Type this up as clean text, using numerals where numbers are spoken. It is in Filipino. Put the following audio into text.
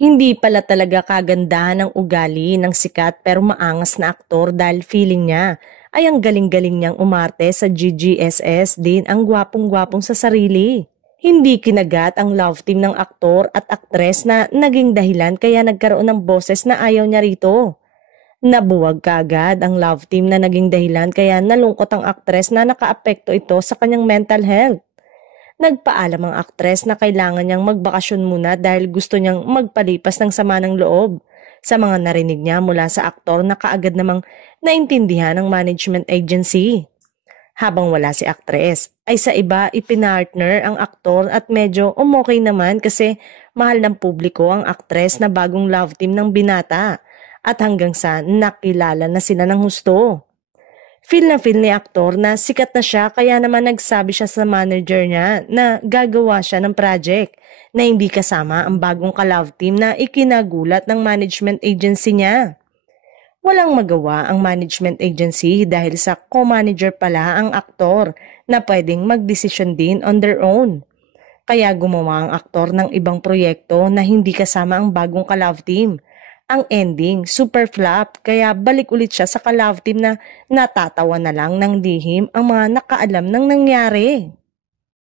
Hindi pala talaga kagandahan ng ugali ng sikat pero maangas na aktor dahil feeling niya ay ang galing-galing niyang umarte sa GGSS din ang gwapong-gwapong sa sarili. Hindi kinagat ang love team ng aktor at aktres na naging dahilan kaya nagkaroon ng boses na ayaw niya rito. Nabuwag kaagad ang love team na naging dahilan kaya nalungkot ang aktres na nakaapekto ito sa kanyang mental health. Nagpaalam ang aktres na kailangan niyang magbakasyon muna dahil gusto niyang magpalipas ng sama ng loob. Sa mga narinig niya mula sa aktor na kaagad namang naintindihan ng management agency. Habang wala si aktres, ay sa iba ipinartner ang aktor at medyo umokay naman kasi mahal ng publiko ang aktres na bagong love team ng binata at hanggang sa nakilala na sila ng husto. Feel na feel ni aktor na sikat na siya kaya naman nagsabi siya sa manager niya na gagawa siya ng project na hindi kasama ang bagong ka-love team na ikinagulat ng management agency niya. Walang magawa ang management agency dahil sa co-manager pala ang aktor na pwedeng magdesisyon din on their own. Kaya gumawa ang aktor ng ibang proyekto na hindi kasama ang bagong ka-love team. Ang ending, super flop, kaya balik ulit siya sa ka-love team na natatawa na lang ng lihim ang mga nakaalam ng nangyari.